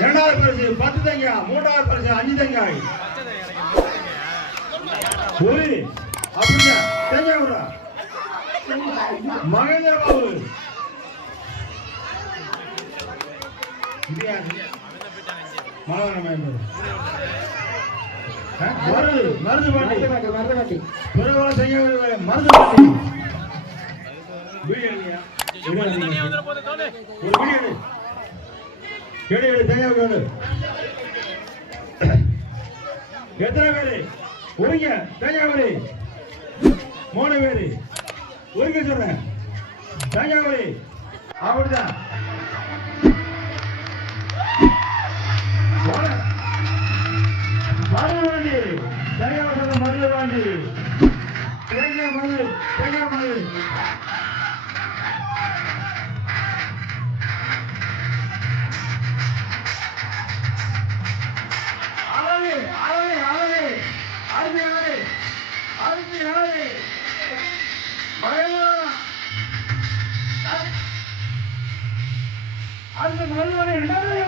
இரண்டாவது பரிசு 10 தேங்காய், மூன்றாவது பரிசு 5 தேங்காய். ஒரு அப்படிங்க தேங்காய் விடுறா மகேந்திர பாபு. மருந்து பாட்டி பிறகு தேங்காய் மருந்து பாட்டி. எத்தனை பேரு ஒருங்க தேங்காய் 3 பேரு ஒருங்க சொல்றேன் தேங்காய் அப்படிதான். மருந்து வாண்டி தேங்காய் சொல்ற மருந்து வாண்டி தேங்காய் மருந்து தேங்காய் மருந்து. அந்த மருத்துவரை இரண்டாவது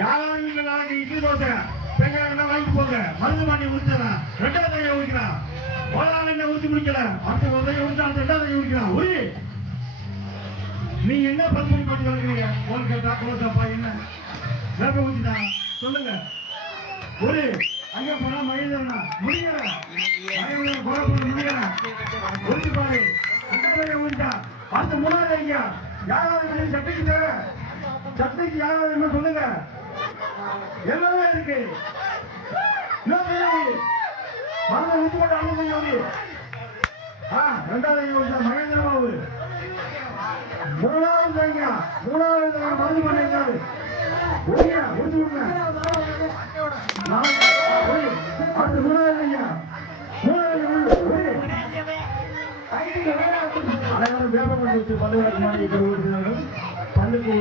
யாராவது இட்லி தோசை தேங்காய் வாங்கி போங்க. மருந்து மாட்டி முடிச்சிடலாம். 2வது தேங்காய் ஊற்றிக்கலாம். முதலாளி என்ன ஊற்றி முடிக்கல. அடுத்த உதவி ஊற்றி அந்த 2வது தேங்காய் ஊற்றிக்கலாம். ஒரு நீங்க என்ன 10 மணி பண்ணி வளர்க்குறீங்க? கோல் கேட்டா கோசப்பா என்ன வேப்ப ஊற்றிட்டா சொல்லுங்க. ஒரு அங்க போனா மகிழ்ந்தா முடியல முடியல ஊற்றி பாரு. 2வது தேங்காய் ஊற்றிட்டா அடுத்த 3வது ஐயா யாராவது சட்டைக்கு தேவை. சட்டைக்கு யாராவது என்ன சொல்லுங்க. எல்லாமே இருக்கு. மருந்து ஊற்றி போட்டு அனுப்பி 2வது மகேந்திர பாபு. 3வது தேங்காய் மருந்து பண்ணிருக்காரு. முடிச்சு விடுங்க. அடுத்து 3வது ஐயா 3வது அனைவரும் வேப்ப பண்ணி வச்சு பல்லுக்கு பல்லுக்கு